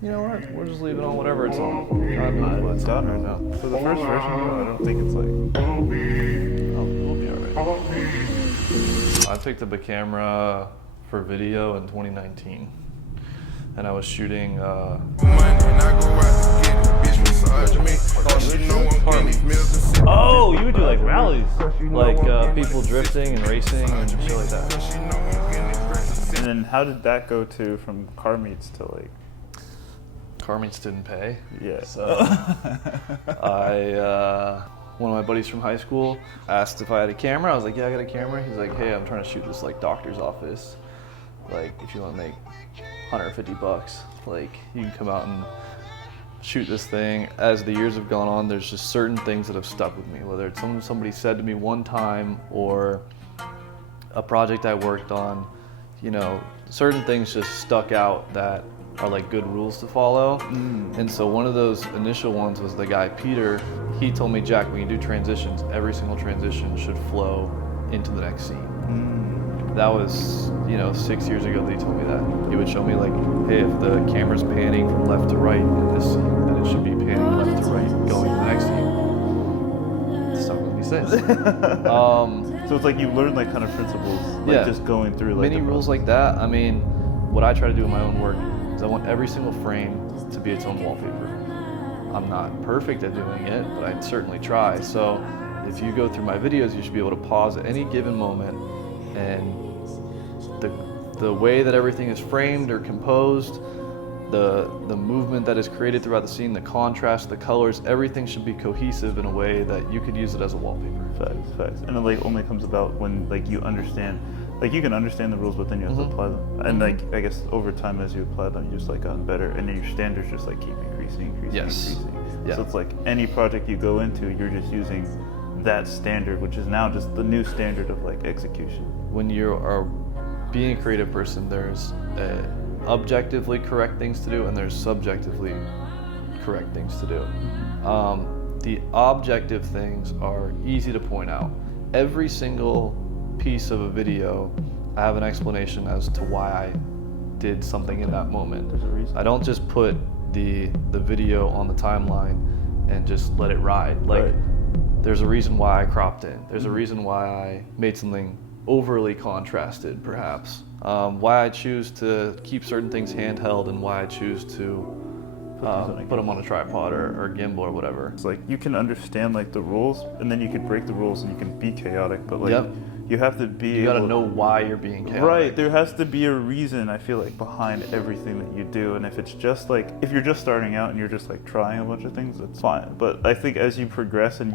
You know what? We'll just leave it on whatever it's on. God knows what it's on right now. For the first version, I don't think it's like... Oh, we'll be alright. I picked up a camera for video in 2019. And I was shooting, Oh, you would do like rallies. Like people drifting and racing and shit like that. And then how did that go to from car meets to like... Car meets didn't pay. Yeah. So one of my buddies from high school asked if I had a camera. I was like, yeah, I got a camera. He's like, hey, I'm trying to shoot this like doctor's office. Like, if you want to make $150, like you can come out and shoot this thing. As the years have gone on, there's just certain things that have stuck with me, whether it's something somebody said to me one time or a project I worked on. You know, certain things just stuck out that are like good rules to follow. And so one of those initial ones was the guy Peter. He told me, Jack, when you do transitions, every single transition should flow into the next scene. That was, 6 years ago that he told me that. He would show me like, hey, if the camera's panning from left to right in this scene, then it should be panning left to right going to the next scene. It's stuck with me since. So it's like you learn like kind of principles, like just going through like many rules like that. I mean, what I try to do in my own work is I want every single frame to be its own wallpaper. I'm not perfect at doing it, but I certainly try. So if you go through my videos, you should be able to pause at any given moment, and the way that everything is framed or composed, the movement that is created throughout the scene, the contrast, the colors, everything should be cohesive in a way that you could use it as a wallpaper. Facts. And it like only comes about when like you understand, like you can understand the rules, but then you have to apply them. And like I guess over time as you apply them, you just like gotten better, and then your standards just like keep increasing. Yeah. So it's like any project you go into, you're just using that standard, which is now just the new standard of like execution. When you are being a creative person, there's objectively correct things to do and there's subjectively correct things to do. The objective things are easy to point out. Every single piece of a video, I have an explanation as to why I did something in that moment. There's a reason. I don't just put the video on the timeline and just let it ride. Like, there's a reason why I cropped in. There's a reason why I made something overly contrasted, perhaps. Why I choose to keep certain things handheld and why I choose to put them on a tripod or gimbal or whatever. It's like you can understand like the rules, and then you can break the rules and you can be chaotic, but like you have to be You gotta know why you're being chaotic. Right, there has to be a reason, I feel like, behind everything that you do. And if it's just like, if you're just starting out and you're just like trying a bunch of things, that's fine. But I think as you progress and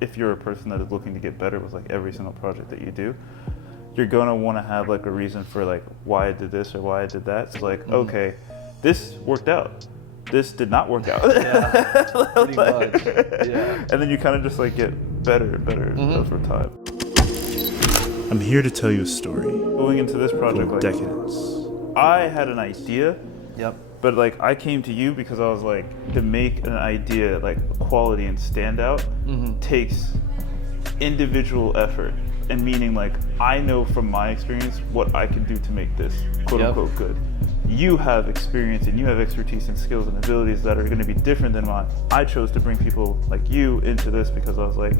if you're a person that is looking to get better with like every single project that you do, you're gonna wanna have like a reason for like why I did this or why I did that. It's like, okay, this worked out. This did not work out. Yeah, pretty much. Yeah. And then you kind of just like get better and better over time. I'm here to tell you a story. Going into this project, like decadence. I had an idea. Yep. But like I came to you because I was like, to make an idea like quality and stand out takes individual effort. And meaning like, I know from my experience what I can do to make this quote unquote good. You have experience and you have expertise and skills and abilities that are going to be different than mine. I chose to bring people like you into this because I was like,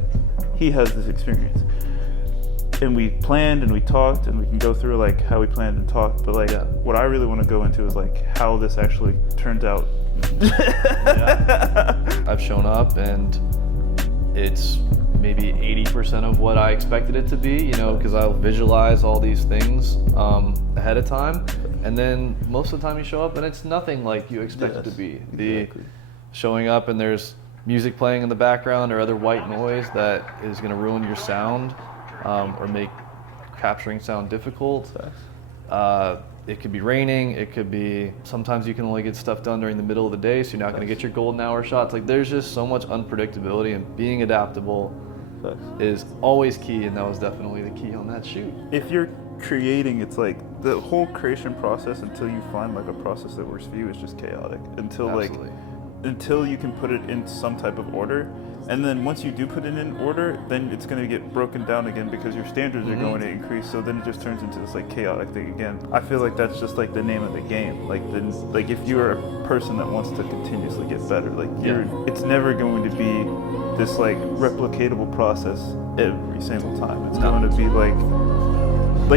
he has this experience. And we planned and we talked, and we can go through like how we planned and talked, but like what I really want to go into is like how this actually turned out. I've shown up and it's maybe 80% of what I expected it to be, because I'll visualize all these things ahead of time, and then most of the time you show up and it's nothing like you expect it to be. Showing up and there's music playing in the background or other white noise that is going to ruin your sound or make capturing sound difficult. It could be raining, it could be, sometimes you can only get stuff done during the middle of the day, so you're not going to get your golden hour shots. Like, there's just so much unpredictability, and being adaptable is always key, and that was definitely the key on that shoot. If you're creating, it's like the whole creation process until you find like a process that works for you is just chaotic. Until like until you can put it in some type of order. And then once you do put it in order, then it's going to get broken down again because your standards are going to increase. So then it just turns into this like chaotic thing again. I feel like that's just like the name of the game. Like if you're a person that wants to continuously get better, like it's never going to be this like replicatable process every single time. It's going to be like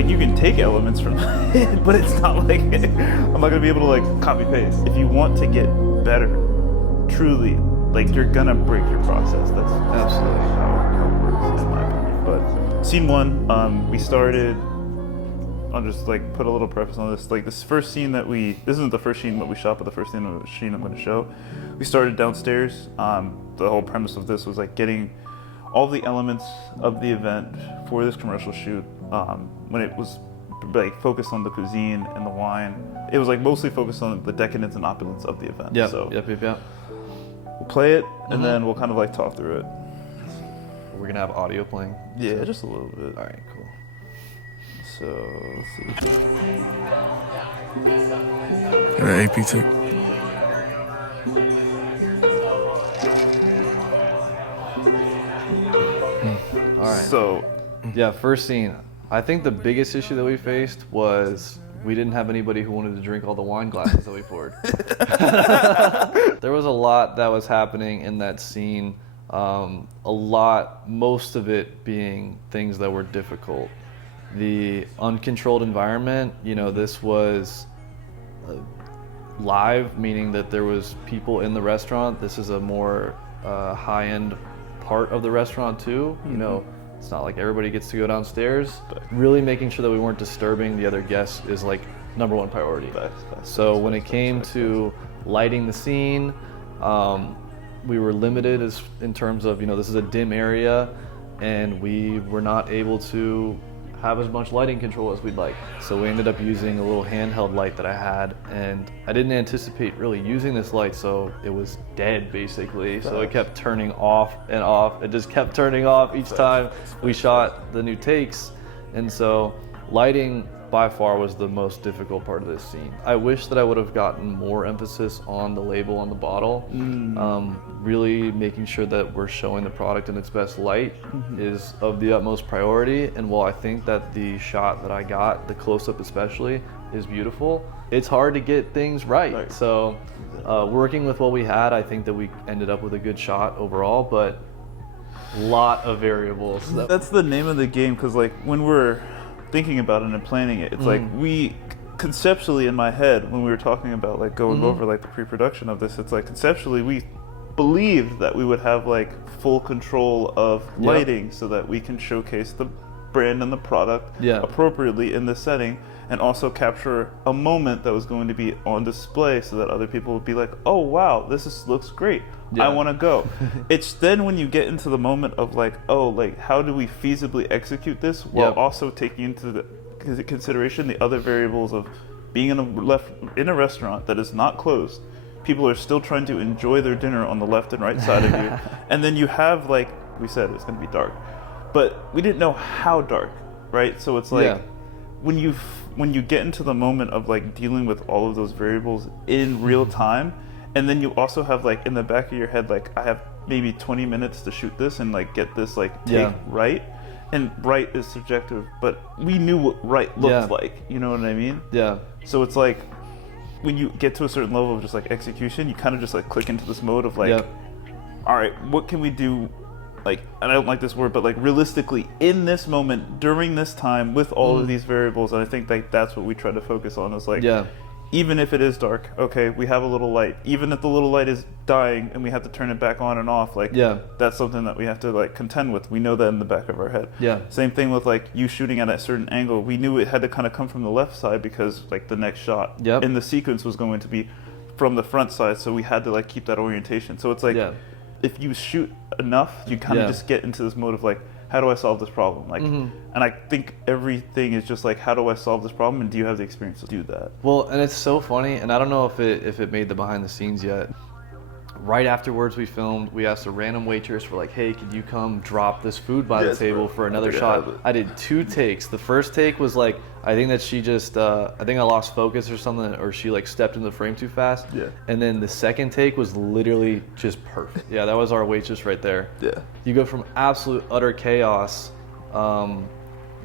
you can take elements from it, but it's not like I'm not gonna be able to like copy paste. If you want to get better, truly, like you're gonna break your process. That's Absolutely how it works, in my opinion. But scene one, we started. I'll just like put a little preface on this. Like this isn't the first scene that we shot, but the first scene I'm going to show. We started downstairs. The whole premise of this was like getting all the elements of the event for this commercial shoot. When it was like focused on the cuisine and the wine, it was like mostly focused on the decadence and opulence of the event. Yep. So Yep. we'll play it and then we'll kind of like talk through it. We're gonna have audio playing. Yeah, just a little bit. All right, cool. So let's see. Got an AP tick. All right. So Yeah, first scene. I think the biggest issue that we faced was we didn't have anybody who wanted to drink all the wine glasses that we poured. There was a lot that was happening in that scene. Most of it being things that were difficult. The uncontrolled environment, this was live, meaning that there was people in the restaurant. This is a more high-end part of the restaurant too. It's not like everybody gets to go downstairs, but really making sure that we weren't disturbing the other guests is like number one priority. So when it came to lighting the scene, we were limited in terms of, this is a dim area and we were not able to have as much lighting control as we'd like. So we ended up using a little handheld light that I had, and I didn't anticipate really using this light, so it was dead basically. So it kept turning off and off. It just kept turning off each time we shot the new takes. And so lighting by far was the most difficult part of this scene. I wish that I would have gotten more emphasis on the label on the bottle. Really making sure that we're showing the product in its best light is of the utmost priority. And while I think that the shot that I got, the close-up especially, is beautiful, it's hard to get things right. So working with what we had, I think that we ended up with a good shot overall, but a lot of variables. That's the name of the game, because like when we're thinking about it and planning it, it's like we conceptually in my head, when we were talking about like going over like the pre-production of this, it's like conceptually we believed that we would have like full control of lighting so that we can showcase the brand and the product appropriately in this setting, and also capture a moment that was going to be on display so that other people would be like, oh wow, looks great, I want to go. It's then when you get into the moment of like, oh, like how do we feasibly execute this while also taking into the consideration the other variables of being in a restaurant that is not closed. People are still trying to enjoy their dinner on the left and right side of you. And then you have, like we said, it's going to be dark. But we didn't know how dark, right? So it's like when you get into the moment of like dealing with all of those variables in real time, and then you also have like in the back of your head, like I have maybe 20 minutes to shoot this and like get this like take right. And right is subjective, but we knew what right looked like. You know what I mean? Yeah. So it's like, when you get to a certain level of just like execution, you kind of just like click into this mode of like, all right, what can we do? Like, and I don't like this word, but like realistically in this moment, during this time, with all of these variables. And I think like that's what we try to focus on, is like, even if it is dark, okay, we have a little light. Even if the little light is dying and we have to turn it back on and off, like that's something that we have to like contend with. We know that in the back of our head. Same thing with like you shooting at a certain angle. We knew it had to kind of come from the left side because like the next shot in the sequence was going to be from the front side, so we had to like keep that orientation. So it's like if you shoot enough, you kind of just get into this mode of like, how do I solve this problem? Like, and I think everything is just like, how do I solve this problem? And do you have the experience to do that? Well, and it's so funny, and I don't know if it made the behind the scenes yet. Right afterwards we filmed, we asked a random waitress, we're like, hey, could you come drop this food by the table for another shot? I did 2 takes. The first take was like, I think that she just, I think I lost focus or something, or she like stepped into the frame too fast. Yeah. And then the second take was literally just perfect. Yeah, that was our waitress right there. Yeah. You go from absolute utter chaos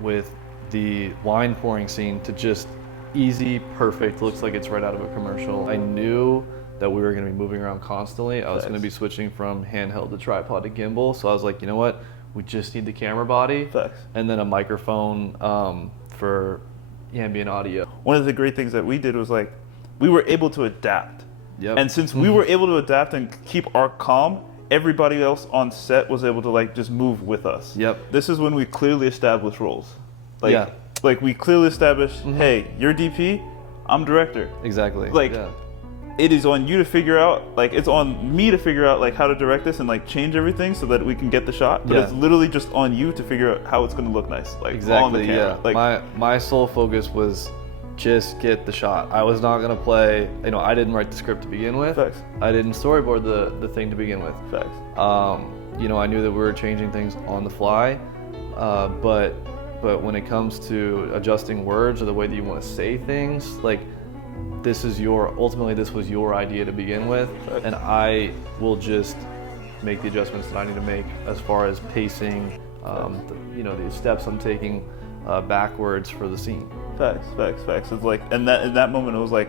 with the wine pouring scene to just easy, perfect, looks like it's right out of a commercial. I knew that we were going to be moving around constantly. I was going to be switching from handheld to tripod to gimbal. So I was like, you know what? We just need the camera body and then a microphone for ambient audio. One of the great things that we did was like, we were able to adapt. Yep. And since we were able to adapt and keep our calm, everybody else on set was able to like just move with us. Yep. This is when we clearly established roles. Like, like we clearly established, hey, you're DP, I'm director. Exactly. Like, it is on you to figure out, like it's on me to figure out like how to direct this and like change everything so that we can get the shot. But it's literally just on you to figure out how it's going to look nice. Like on the camera. Like my sole focus was just get the shot. I was not going to play, you know, I didn't write the script to begin with. I didn't storyboard the thing to begin with. You know, I knew that we were changing things on the fly, but when it comes to adjusting words or the way that you want to say things, like ultimately this was your idea to begin with, and I will just make the adjustments that I need to make as far as pacing, you know, the steps I'm taking backwards for the scene. Facts. It's like, and that in that moment it was like,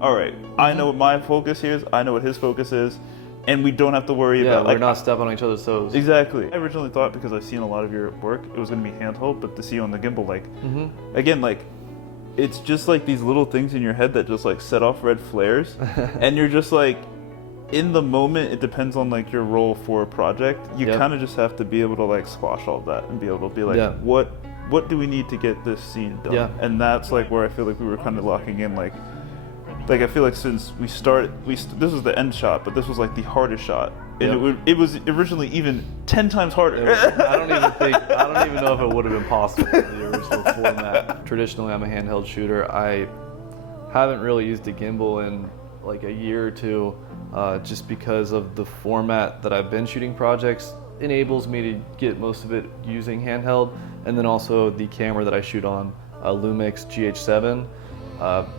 all right, I know what my focus here is, I know what his focus is, and we don't have to worry about we're like not stepping on each other's toes. Exactly. I originally thought, because I've seen a lot of your work, it was going to be handheld, but to see on the gimbal, like again, like it's just like these little things in your head that just like set off red flares, and you're just like, in the moment, it depends on like your role for a project. You kind of just have to be able to like squash all that and be able to be like, what do we need to get this scene done? And that's like where I feel like we were kind of locking in, like I feel like since we started, this was the end shot, but this was like the hardest shot. And it was originally even 10 times harder. I don't even know if it would have been possible in the original format. Traditionally, I'm a handheld shooter. I haven't really used a gimbal in like a year or two, just because of the format that I've been shooting projects enables me to get most of it using handheld, and then also the camera that I shoot on, Lumix GH7.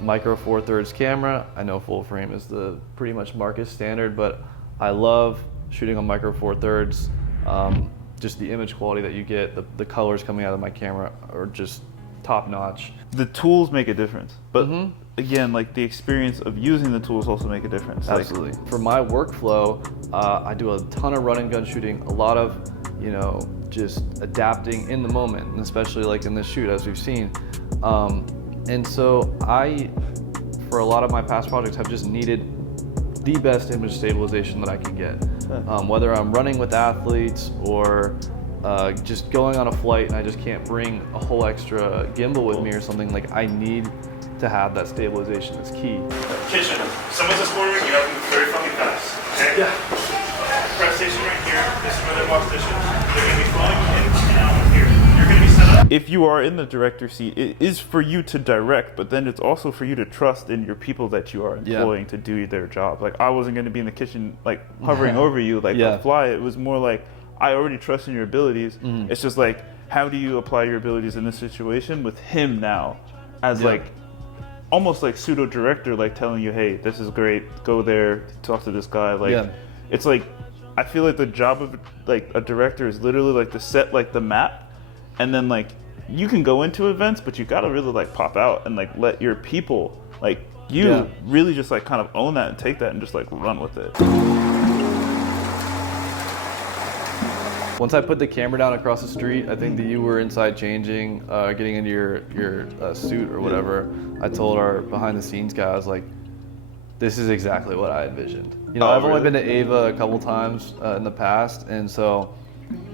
Micro Four Thirds camera. I know full frame is the pretty much market standard, but I love shooting on Micro Four Thirds. Just the image quality that you get, the colors coming out of my camera are just top notch. The tools make a difference, but again, like the experience of using the tools also make a difference. Absolutely. For my workflow, I do a ton of run and gun shooting, a lot of, you know, just adapting in the moment, and especially like in this shoot, as we've seen. And so for a lot of my past projects, have just needed the best image stabilization that I can get. Whether I'm running with athletes or just going on a flight and I just can't bring a whole extra gimbal with me or something, like I need to have that stabilization. It's key. Kitchen. Someone's escorting you, you have to move very fucking fast. Okay? Yeah. Press station right here. This is where they wash dishes. They're going to be flowing in and out here. You're going to be set up. If you are in the director seat, it is for you to direct, but then it's also for you to trust in your people that you are employing to do their job. Like I wasn't going to be in the kitchen like hovering over you like a fly. It was more like, I already trust in your abilities. It's just like, how do you apply your abilities in this situation with him now as like almost like pseudo director, like telling you, hey, this is great, go there, talk to this guy. Like it's like, I feel like the job of like a director is literally like to set like the map, and then like you can go into events, but you gotta really like pop out and like let your people, like you really just like kind of own that and take that and just like run with it. Once I put the camera down across the street, I think that you were inside changing, getting into your suit or whatever. I told our behind the scenes guy, I was like, this is exactly what I envisioned. You know, I've only been to Ava a couple times in the past, and so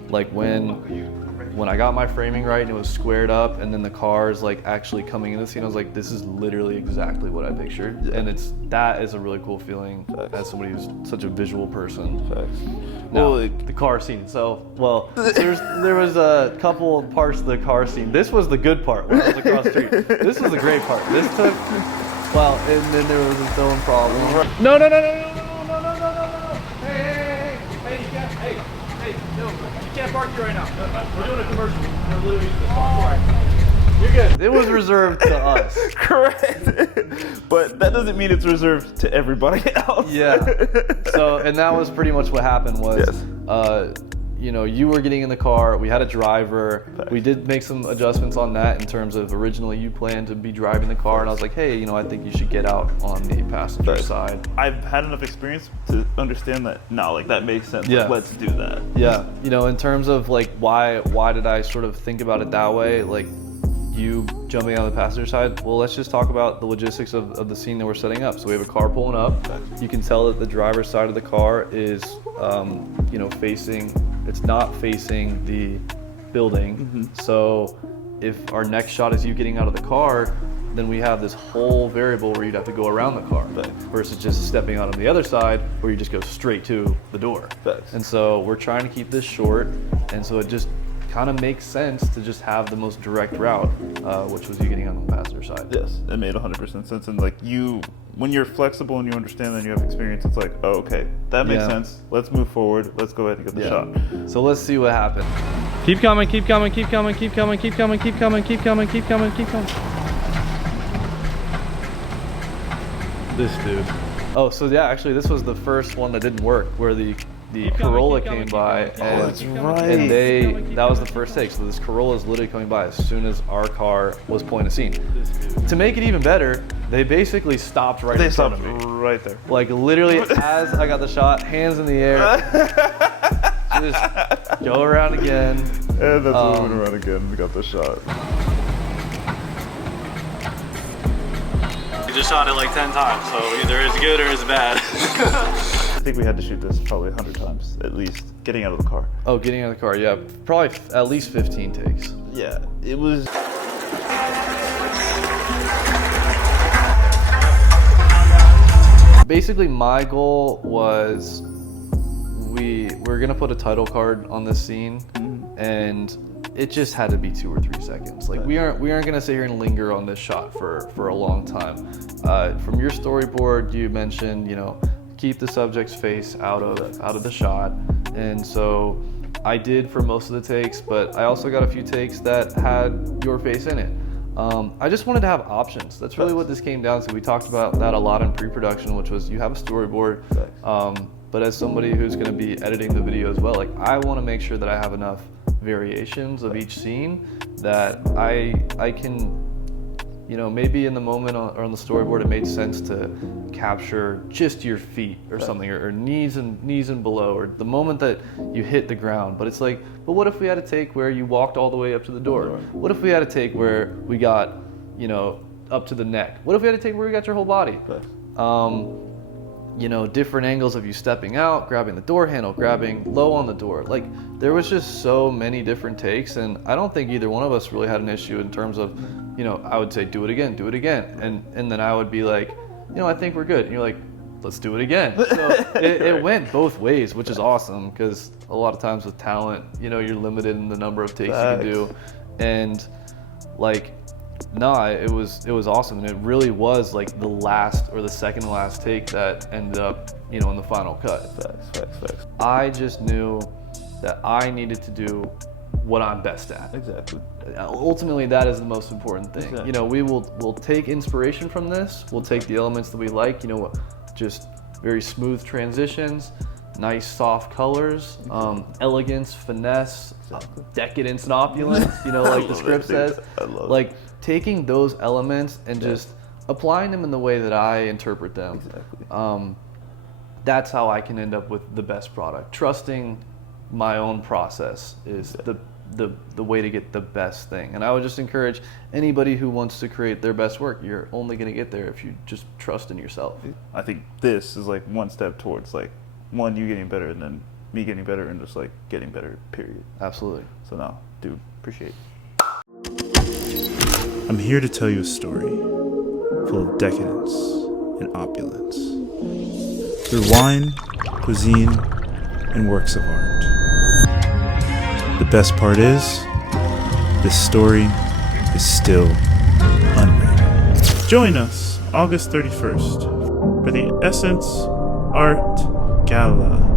like when I got my framing right and it was squared up, and then the cars like actually coming in the scene, I was like, this is literally exactly what I pictured. And that is a really cool feeling as somebody who's such a visual person. Now, well, the car scene itself, well, there was a couple of parts of the car scene. This was the good part when I was across the street. This was the great part. This took, well, and then there was a film problem. No. can't park here right now. We're doing a commercial. We're literally using this car. Sorry. You're good. It was reserved to us. Correct. But that doesn't mean it's reserved to everybody else. Yeah. So, and that was pretty much what happened was, Yes. you know, you were getting in the car, we had a driver, Facts. we did make some adjustments on that in terms of originally you planned to be driving the car, and I was like, hey, you know, I think you should get out on the passenger Facts. side. I've had enough experience to understand that, no, like that makes sense. Yeah. Like, let's do that. Yeah, you know, in terms of like why did I sort of think about it that way, like you jumping on the passenger side, well, let's just talk about the logistics of the scene that we're setting up. So we have a car pulling up. You can tell that the driver's side of the car is, you know, it's not facing the building. So if our next shot is you getting out of the car, then we have this whole variable where you'd have to go around the car versus just stepping out on the other side where you just go straight to the door. Facts. And so we're trying to keep this short, and so it just kind of makes sense to just have the most direct route, which was you getting on the passenger side. Yes, it made 100% sense. And like when you're flexible and you understand and you have experience, it's like, oh, okay, that makes sense. Let's move forward. Let's go ahead and get the shot. So let's see what happened. Keep coming, keep coming, keep coming, keep coming, keep coming, keep coming, keep coming, keep coming, keep coming. This dude. Oh, so yeah, actually this was the first one that didn't work, where the Corolla came by, and, that's right. and that was the first take. So this Corolla is literally coming by as soon as our car was point of scene. To make it even better, they basically stopped right in front of me. Right there. Like literally as I got the shot, hands in the air, just go around again. And that's moving around again. We got the shot. You just shot it like 10 times, so either it's good or it's bad. I think we had to shoot this probably 100 times, at least, getting out of the car. Oh, getting out of the car, yeah. Probably at least 15 takes. Yeah, it was... Basically, my goal was we're gonna put a title card on this scene, and it just had to be 2 or 3 seconds. Like we aren't gonna sit here and linger on this shot for a long time. From your storyboard, you mentioned, you know, keep the subject's face out of the shot, and so I did for most of the takes, but I also got a few takes that had your face in it. I just wanted to have options. That's really what this came down to. We talked about that a lot in pre-production, which was you have a storyboard, but as somebody who's going to be editing the video as well, like I want to make sure that I have enough variations of each scene that I can, you know, maybe in the moment or on the storyboard it made sense to capture just your feet or something, or knees and below, or the moment that you hit the ground. But it's like, but what if we had a take where you walked all the way up to the door? What if we had a take where we got, you know, up to the neck? What if we had a take where we got your whole body? You know, different angles of you stepping out, grabbing the door handle, grabbing low on the door. Like there was just so many different takes, and I don't think either one of us really had an issue in terms of, you know, I would say do it again, and then I would be like, you know, I think we're good, and you're like, let's do it again. So it went both ways, which is awesome, because a lot of times with talent, you know, you're limited in the number of takes you can do, and like, nah, it was awesome, and it really was like the last or the second to last take that ended up, you know, in the final cut. Facts. I just knew that I needed to do what I'm best at. Exactly. Ultimately, that is the most important thing. Exactly. You know, we'll take inspiration from this. We'll take the elements that we like. You know, just very smooth transitions, nice soft colors, elegance, finesse, decadence, and opulence. You know, like the script says. I love like taking those elements and just applying them in the way that I interpret them. Exactly. That's how I can end up with the best product. Trusting my own process is the way to get the best thing. And I would just encourage anybody who wants to create their best work, you're only going to get there if you just trust in yourself. I think this is like one step towards like one, you getting better, and then me getting better, and just like getting better, period. Absolutely. So now, dude, appreciate it. I'm here to tell you a story full of decadence and opulence through wine, cuisine, and works of art. The best part is, this story is still unwritten. Join us August 31st for the Essence Art Gala